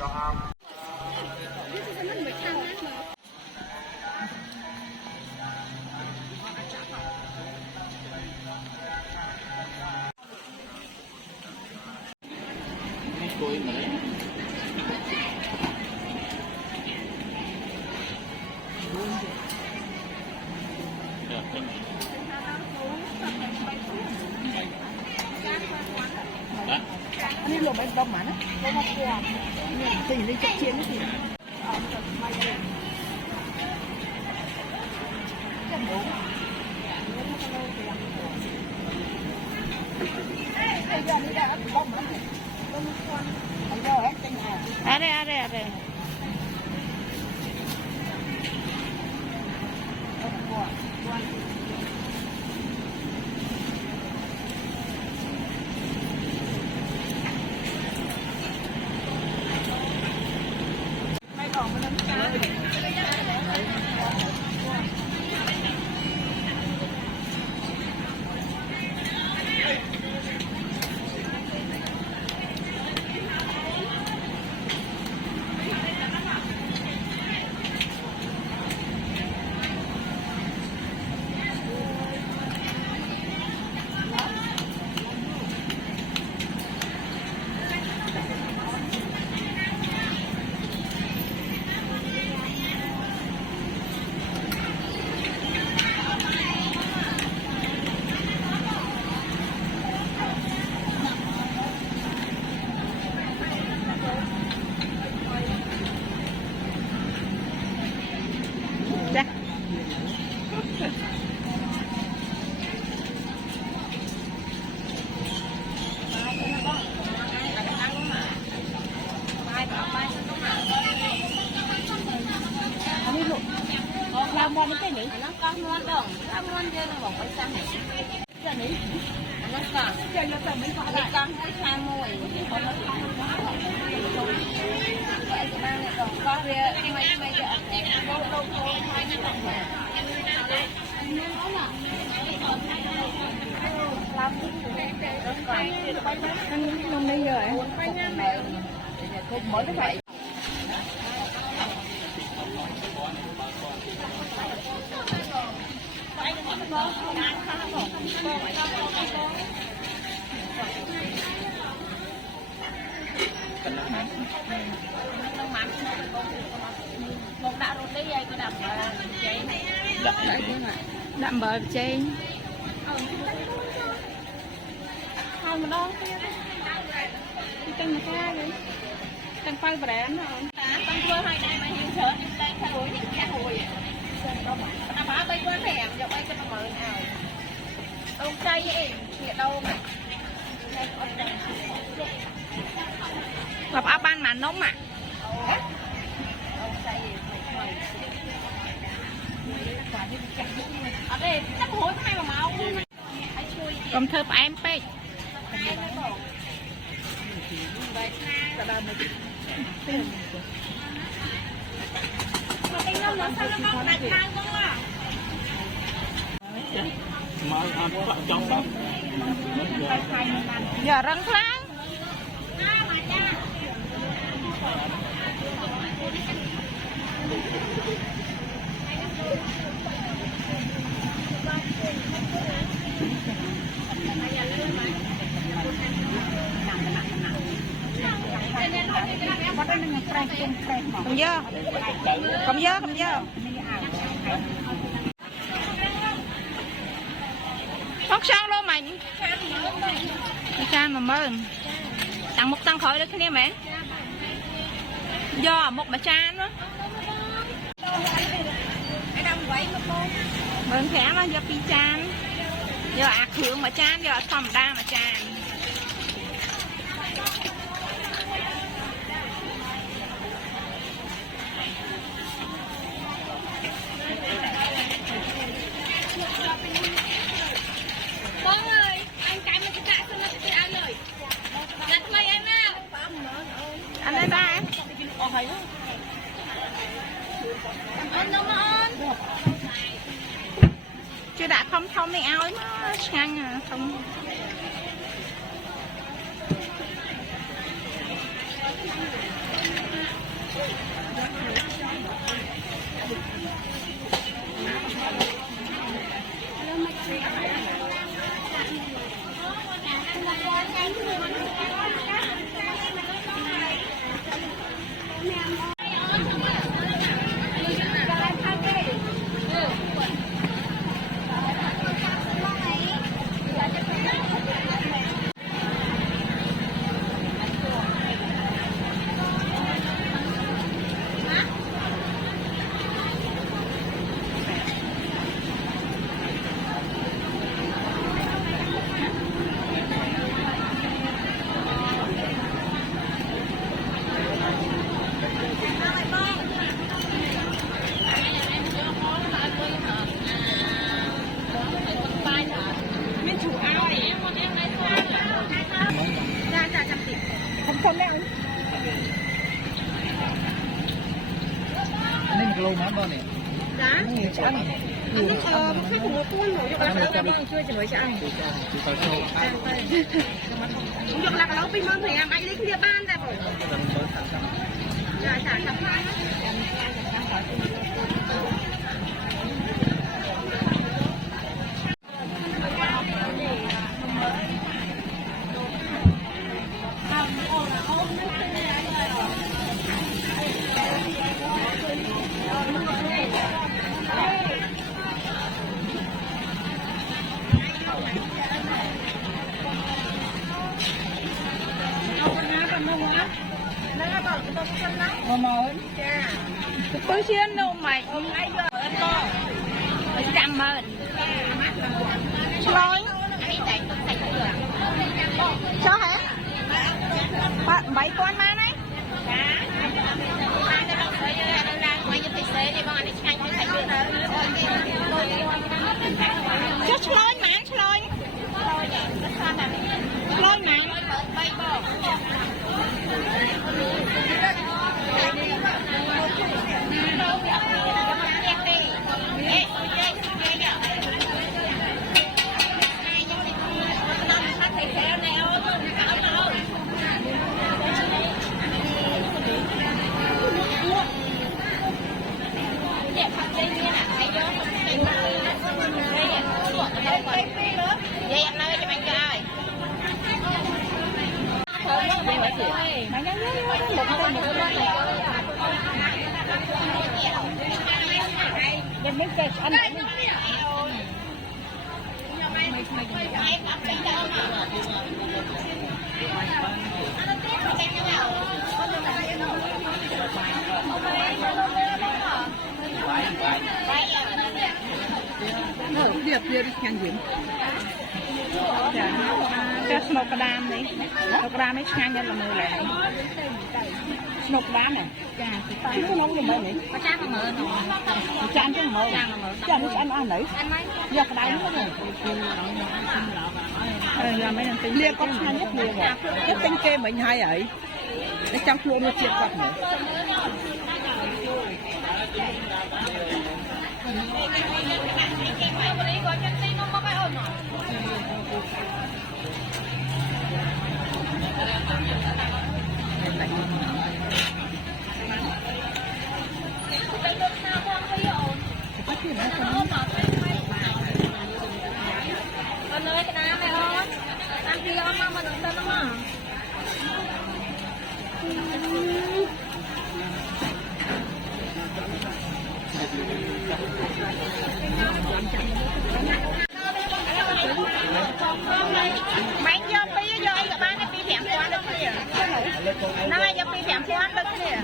Ini lo main bom mana? Bom apa? Ini kecil ni. Ada. Làm một cái này, nó con luôn đâu, con luôn chơi nó phải sang này. Giờ này, nó còn, chơi nó còn mấy con lại, con thấy hai mùi, con nó còn có rìa, mày đâu hai nó còn mà. Anh nông đi rồi, mỗi cái vậy. Một đạo roti đây có đậm chay. Đậm bờ chay. Hai mà đo. Tăng một cái đi. Tăng phai bẻ nó. Tăng thua hai đây mà nhiều sợ tăng thay đổi những cái hồi. Nó phá bay quá thèm cho bay cho nó mở nào. Ông chay vậy, nhiệt đâu mà. Gặp áp ban mà nóng mà. Ở đây chắc hối hai mà máu. Còn thơm em pe. Giờ răng kháng. Không dơ. Bóc sang luôn mày. Chan mà mơn. Tăng một tăng khỏi được cái này mẹ. Do một mà chan đó. Mơn khẽ nó do pi chan. Do ạc hưởng mà chan, do thầm đa mà chan. Con ơi, anh cái mà tạ xong rồi tôi ăn rồi. Đặt mày em nào. Ăn đây ba em. Ơn đâu mà ơn. Chưa đã thông này ao ấy nó ngang à thông. คนแล้วนี่กิโลมั้งบ้างเนี่ยจ้านี่ใช่ไหมอันนี้มันแค่ถุงละต้นหนูยกลักแล้วบ้างช่วยจะไว้ใช่ยกลักแล้วไปมองถึงไอ้เล็กเรียบ้านแต่ผมจ่ายทำไมtôi xin đâu mày ai giờ con trăm mơn lôi cho hả bảy con má đấy cho lôi mán lôi mán vậy em nói cho anh chơi mày nhớ một miếng cây anh điệp đi khen gì cho snow đam đi snow đam ấy ngang nhân là mưa này snow đam này chứ có nấu gì mơ này cha mà mơ cha chứ mơ cha nó ăn đấy giờ cái đáy nó này là mấy thằng tính lia con hai nhất lia rồi nhất tính kê mình hai ấy để trong luôn nó chia cặp nữa ơi cái đá này không ăn kia không mà đừng tên không à mấy giờ bây giờ anh các bạn đi thèm quán được kìa năm nay giờ đi thèm quán được kìa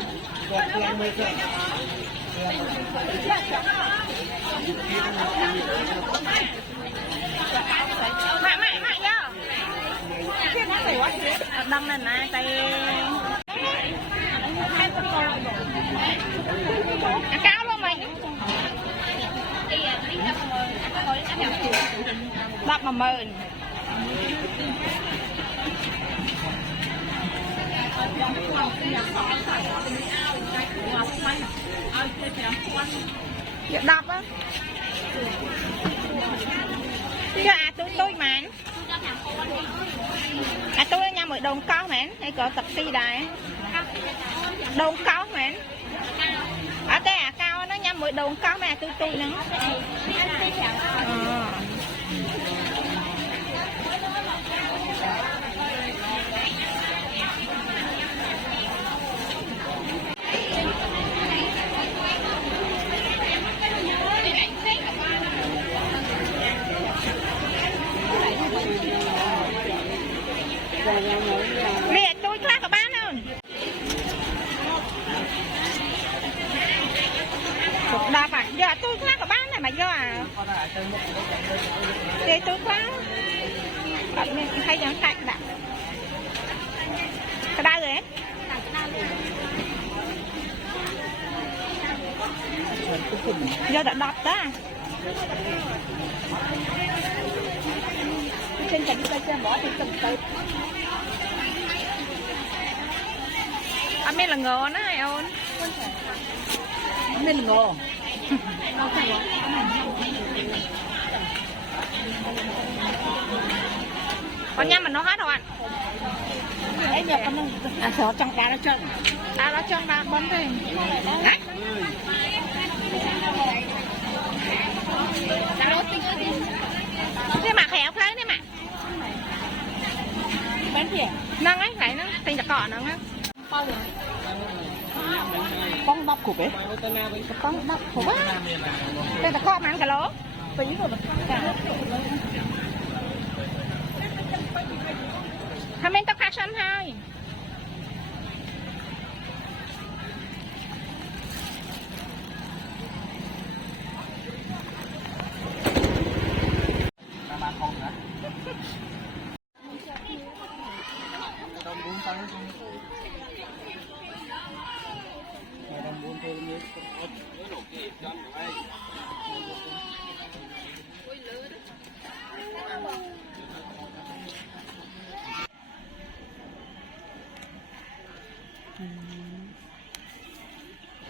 mẹ nhá đâm này nè tay cao luôn mày đập mà mờn đập á à tôi mán à tôi nha mọi đồng cao mán hay có tập ti đài đồng cao mán ở đây à cao nó nha mọi đồng cao mà tôi nó Mẹ tôi khác của bán không? Đạp à? Giờ tôi khác của bán này mà giờ à? Để tôi khác. Mình thấy giống cách đạp. Cái đai rồi ấy. Giờ đã đọt đó. Trên cảnh cây xe bỏ thì từng từ. Mình là ngờ nó hay ôn. Mình là ngờ. Con nhâm mình nó hết rồi anh. Đấy giờ con sợ trong đá nó chân. Đá nó chân đá bắn thì. Đấy. Thế mà khéo thế đấy mà. Bán gì? Nâng ấy, phải nó tình chặt cỏ nâng á. Con bắp cục ấy. Con bắp cục á. Tình chặt cỏ mà ăn cả lố. Phí rồi mà cả. Thằng mình tập fashion thôi.